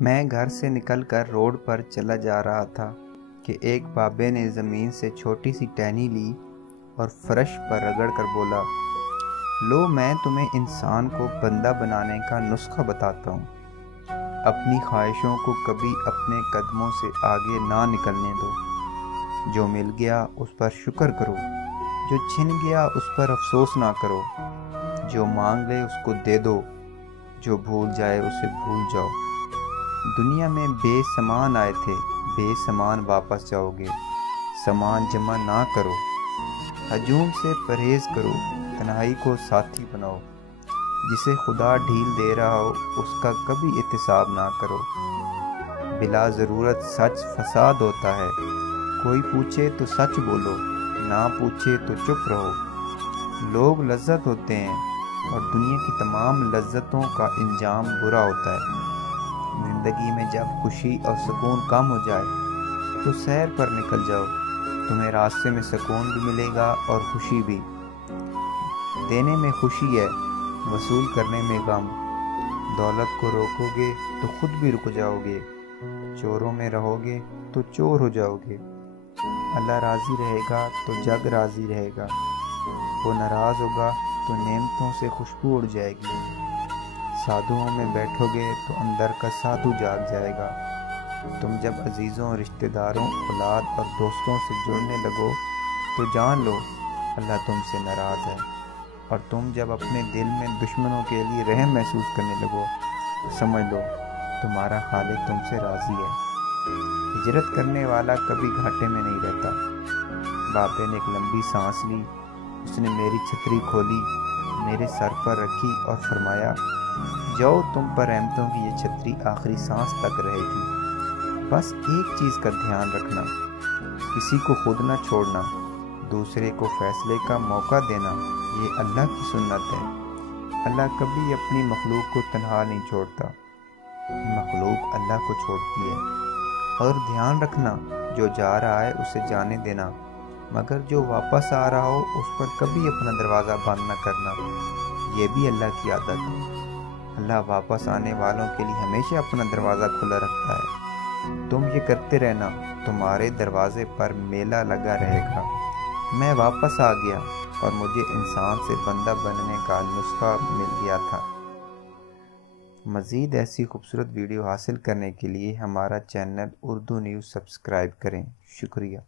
میں گھر سے نکل کر روڈ پر چلا جا رہا تھا کہ ایک بابے نے زمین سے چھوٹی سی ٹہنی لی اور فرش پر رگڑ کر بولا، لو میں تمہیں انسان کو بندہ بنانے کا نسخہ بتاتا ہوں۔ اپنی خواہشوں کو کبھی اپنے قدموں سے آگے نہ نکلنے دو۔ جو مل گیا اس پر شکر کرو، جو چھن گیا اس پر افسوس نہ کرو۔ جو مانگ لے اس کو دے دو، جو بھول جائے اسے بھول جاؤ۔ دنیا میں بے سامان آئے تھے، بے سامان واپس جاؤ گے۔ سامان جمع نہ کرو، ہجوم سے پرہیز کرو، تنہائی کو ساتھی بناؤ۔ جسے خدا ڈھیل دے رہا ہو اس کا کبھی احتساب نہ کرو۔ بلا ضرورت سچ فساد ہوتا ہے۔ کوئی پوچھے تو سچ بولو، نہ پوچھے تو چپ رہو۔ لوگ لذت ہوتے ہیں اور دنیا کی تمام لذتوں کا انجام برا ہوتا ہے۔ زندگی میں جب خوشی اور سکون کم ہو جائے تو سیر پر نکل جاؤ، تمہیں راستے میں سکون بھی ملے گا اور خوشی بھی۔ دینے میں خوشی ہے، وصول کرنے میں غم۔ دولت کو روکو گے تو خود بھی رک جاؤ گے، چوروں میں رہو گے تو چور ہو جاؤ گے۔ اللہ راضی رہے گا تو جگ راضی رہے گا، وہ ناراض ہوگا تو نعمتوں سے خوشبو اڑ جائے گی۔ سادھوؤں میں بیٹھو گے تو اندر کا سادھو جاگ جائے گا۔ تم جب عزیزوں، رشتہ داروں، اولاد اور دوستوں سے جڑنے لگو تو جان لو اللہ تم سے ناراض ہے، اور تم جب اپنے دل میں دشمنوں کے لیے رحم محسوس کرنے لگو تو سمجھ لو تمہارا خالق تم سے راضی ہے۔ ہجرت کرنے والا کبھی گھاٹے میں نہیں رہتا۔ بابے نے ایک لمبی سانس لی، اس نے میری چھتری کھولی، میرے سر پر رکھی اور فرمایا، جاؤ تم پر رحمتوں کی یہ چھتری آخری سانس تک رہے گی۔ بس ایک چیز کا دھیان رکھنا، کسی کو خود نہ چھوڑنا، دوسرے کو فیصلے کا موقع دینا، یہ اللہ کی سنت ہے۔ اللہ کبھی اپنی مخلوق کو تنہا نہیں چھوڑتا، مخلوق اللہ کو چھوڑتی ہے۔ اور دھیان رکھنا، جو جا رہا ہے اسے جانے دینا، مگر جو واپس آ رہا ہو اس پر کبھی اپنا دروازہ بند نہ کرنا، یہ بھی اللہ کی عادت ہے۔ اللہ واپس آنے والوں کے لیے ہمیشہ اپنا دروازہ کھلا رکھتا ہے۔ تم یہ کرتے رہنا، تمہارے دروازے پر میلہ لگا رہے گا۔ میں واپس آ گیا اور مجھے انسان سے بندہ بننے کا نسخہ مل گیا تھا۔ مزید ایسی خوبصورت ویڈیو حاصل کرنے کے لیے ہمارا چینل اردو نیوز سبسکرائب کریں۔ شکریہ۔